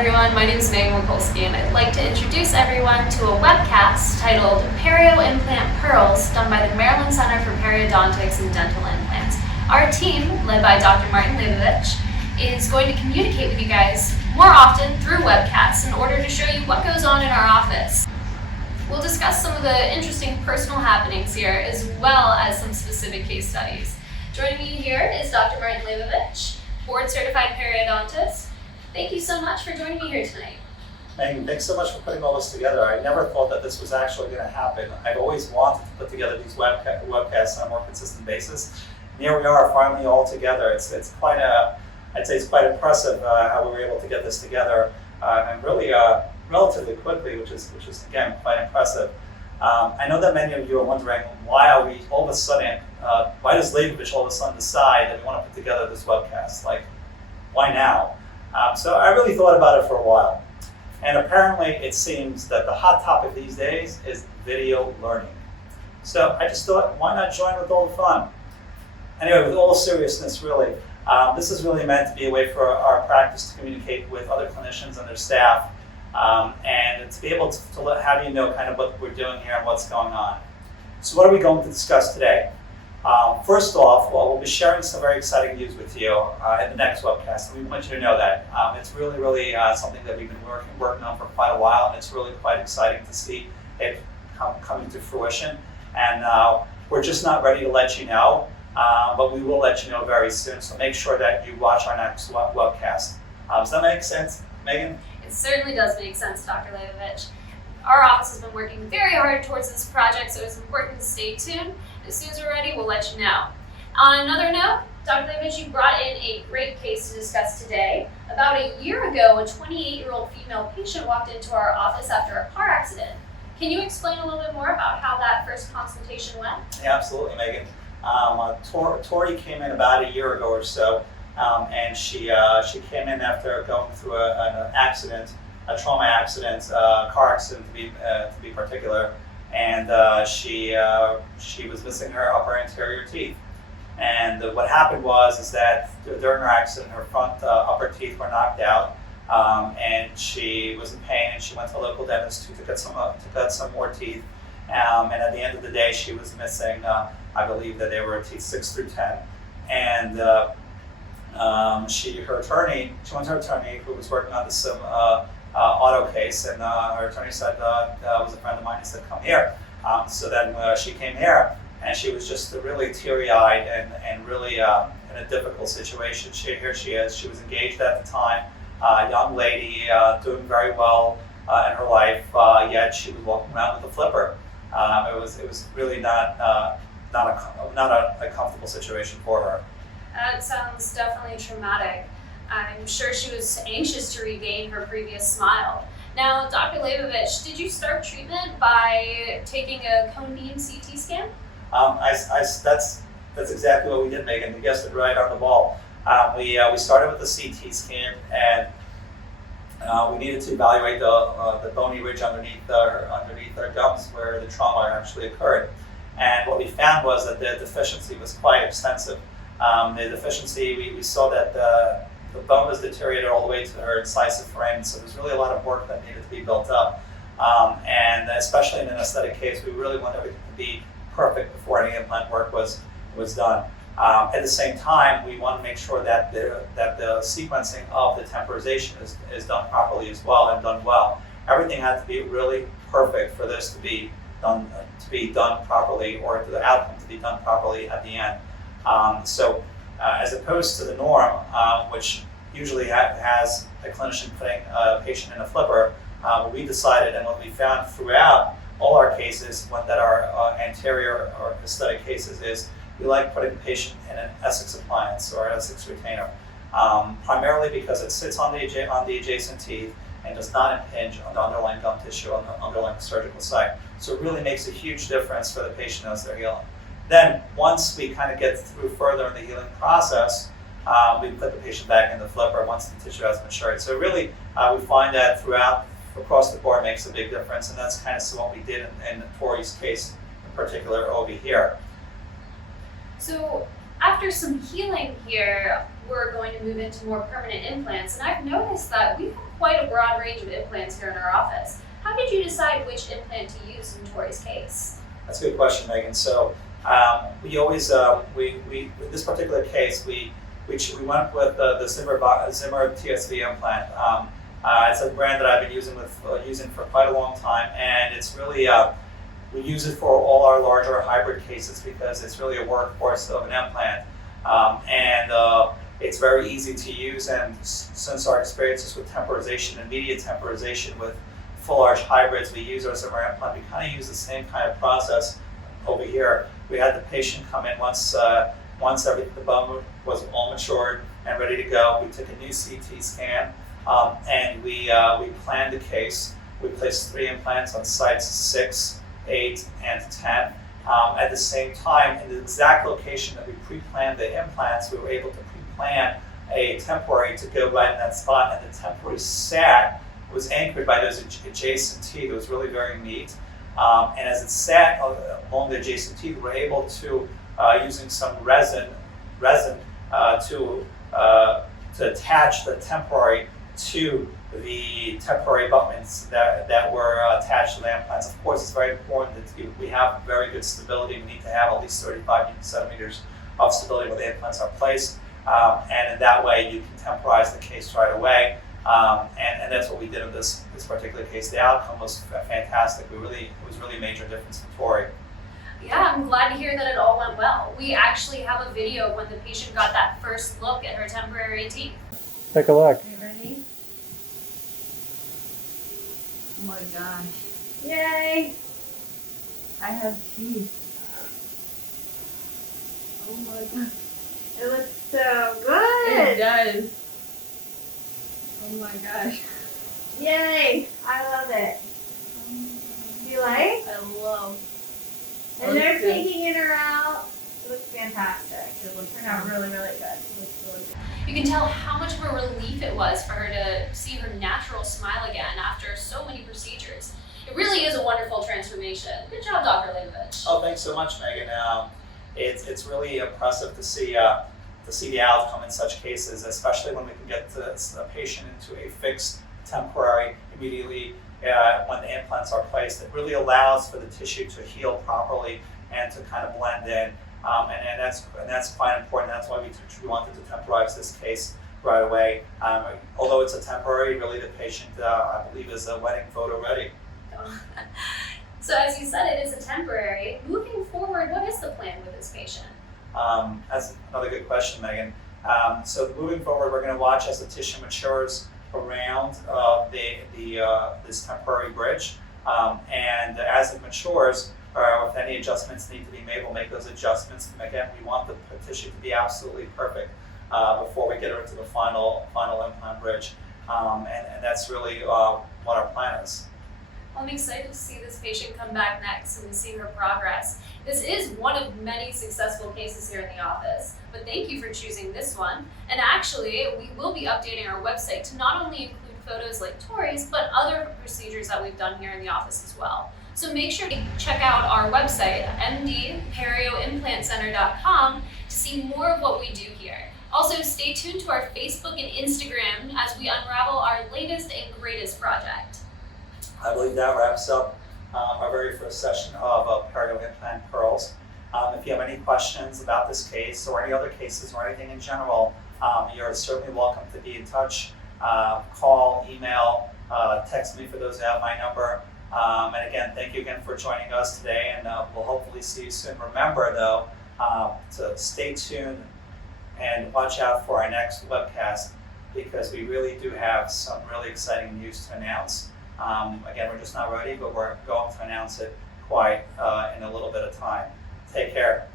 everyone, my name is Megan Mikulski, and I'd like to introduce everyone to a webcast titled Perio-Implant Pearls, done by the Maryland Center for Periodontics and Dental Implants. Our team, led by Dr. Martin Leybovich, is going to communicate with you guys more often through webcasts in order to show you what goes on in our office. We'll discuss some of the interesting personal happenings here, as well as some specific case studies. Joining me here is Dr. Martin Leybovich, board-certified periodontist. Thank you so much for joining me here tonight. Megan, thanks so much for putting all this together. I never thought that this was actually going to happen. I've always wanted to put together these webcasts on a more consistent basis. And here we are, finally all together. It's quite I'd say it's quite impressive how we were able to get this together and really relatively quickly, which is again quite impressive. I know that many of you are wondering why are we all of a sudden, why does Leybovich all of a sudden decide that we want to put together this webcast? Like, why now? So I really thought about it for a while. And apparently it seems that the hot topic these days is video learning. So I just thought, why not join with all the fun? Anyway, with all seriousness, really, this is really meant to be a way for our practice to communicate with other clinicians and their staff, and to be able to have you know kind of what we're doing here and what's going on. So what are we going to discuss today? First off, well, we'll be sharing some very exciting news with you in the next webcast, and we want you to know that. It's really something that we've been working on for quite a while, and it's really quite exciting to see it coming to fruition. And we're just not ready to let you know, but we will let you know very soon, so make sure that you watch our next webcast. Does that make sense, Megan? It certainly does make sense, Dr. Leybovich. Our office has been working very hard towards this project, so it's important to stay tuned. As soon as we're ready, we'll let you know. On another note, Dr. Leybovich, you brought in a great case to discuss today. About a year ago, a 28-year-old female patient walked into our office after a car accident. Can you explain a little bit more about how that first consultation went? Yeah, absolutely, Megan. Tori came in about a year ago or so, and she came in after going through an accident, a trauma accident, car accident to be particular, and she was missing her upper anterior teeth. And what happened is that during her accident, her front upper teeth were knocked out, and she was in pain, and she went to a local dentist to cut some more teeth. And at the end of the day, she was missing, I believe that they were teeth 6 through 10. And she went to her attorney who was working on this auto case, and her attorney said, was a friend of mine, he said, come here. So then she came here, and she was just really teary-eyed and really in a difficult situation. Here she is. She was engaged at the time, a young lady doing very well in her life, yet she was walking around with a flipper. It was really not a comfortable situation for her. That sounds definitely traumatic. I'm sure she was anxious to regain her previous smile. Now, Dr. Leybovich, did you start treatment by taking a cone beam CT scan? That's exactly what we did, Megan. You guessed it right on the ball. We started with the CT scan, and we needed to evaluate the bony ridge underneath our gums where the trauma actually occurred. And what we found was that the deficiency was quite extensive. The deficiency, we saw that the bone was deteriorated all the way to her incisive frame, so there's really a lot of work that needed to be built up. And especially in an aesthetic case, we really want everything to be perfect before any implant work was done. At the same time, we want to make sure that the sequencing of the temporization is done properly as well and done well. Everything had to be really perfect for this to be done properly, or for the outcome to be done properly at the end. As opposed to the norm, which usually has a clinician putting a patient in a flipper, what we decided and what we found throughout all our cases, that are anterior or aesthetic cases, is we like putting the patient in an Essex appliance or an Essex retainer, primarily because it sits on the adjacent teeth and does not impinge on the underlying gum tissue on the underlying surgical site. So it really makes a huge difference for the patient as they're healing. Then, once we kind of get through further in the healing process, we put the patient back in the flipper once the tissue has matured. So really, we find that across the board makes a big difference, and that's kind of what we did in Tori's case in particular over here. So after some healing here, we're going to move into more permanent implants, and I've noticed that we have quite a broad range of implants here in our office. How did you decide which implant to use in Tori's case? That's a good question, Megan. So we always, in this particular case, we went with the Zimmer TSV implant. It's a brand that I've been using for quite a long time, and it's really we use it for all our larger hybrid cases because it's really a workhorse of an implant, and it's very easy to use. And since our experiences with temporization, immediate temporization with full arch hybrids, we use our Zimmer implant. We kind of use the same kind of process over here. We had the patient come in once the bone was all matured and ready to go. We took a new CT scan, and we planned the case. We placed 3 implants on sites 6, 8, and 10. At the same time, in the exact location that we pre-planned the implants, we were able to pre-plan a temporary to go right in that spot, and the temporary was anchored by those adjacent teeth. It was really very neat. And as it sat along the adjacent teeth, we were able to, using some resin to attach the temporary to the temporary abutments that were attached to the implants. Of course, it's very important that we have very good stability. We need to have at least 35 centimeters of stability when the implants are placed. And in that way, you can temporize the case right away. And that's what we did in this particular case. The outcome was fantastic. It was really a major difference for Tori. Yeah, I'm glad to hear that it all went well. We actually have a video of when the patient got that first look at her temporary teeth. Take a look. Are you ready? Oh my gosh. Yay! I have teeth. Oh my god. It looks so good. It does. Oh my gosh. Yay! I love it. Do you like? I love. And they're Looks good. taking it or out. It looks fantastic. It will turn out really, really good. It looks really good. You can tell how much of a relief it was for her to see her natural smile again after so many procedures. It really is a wonderful transformation. Good job, Dr. Leybovich. Oh, thanks so much, Megan. It's really impressive to see the outcome in such cases, especially when we can get the patient into a fixed temporary immediately when the implants are placed. It really allows for the tissue to heal properly and to kind of blend in, and that's quite important. That's why we wanted to temporize this case right away. Although it's a temporary, really the patient, I believe, is a wedding photo ready. So as you said, it is a temporary. Moving forward, what is the plan with this patient? That's another good question, Megan. So moving forward, we're going to watch as the tissue matures around this temporary bridge, and as it matures, if any adjustments need to be made, we'll make those adjustments. And again, we want the tissue to be absolutely perfect before we get her into the final implant bridge, and that's really what our plan is. I'm excited to see this patient come back next and see her progress. This is one of many successful cases here in the office, but thank you for choosing this one. And actually, we will be updating our website to not only include photos like Tori's, but other procedures that we've done here in the office as well. So make sure to check out our website, mdperio-implantcenter.com, to see more of what we do here. Also, stay tuned to our Facebook and Instagram as we unravel our latest and greatest project. I believe that wraps up our very first session of Perio-Implant Pearls. If you have any questions about this case or any other cases or anything in general, you're certainly welcome to be in touch. Call, email, text me for those who have my number. And again, thank you again for joining us today, and we'll hopefully see you soon. Remember, though, to stay tuned and watch out for our next webcast, because we really do have some really exciting news to announce. Again, we're just not ready, but we're going to announce it quite in a little bit of time. Take care.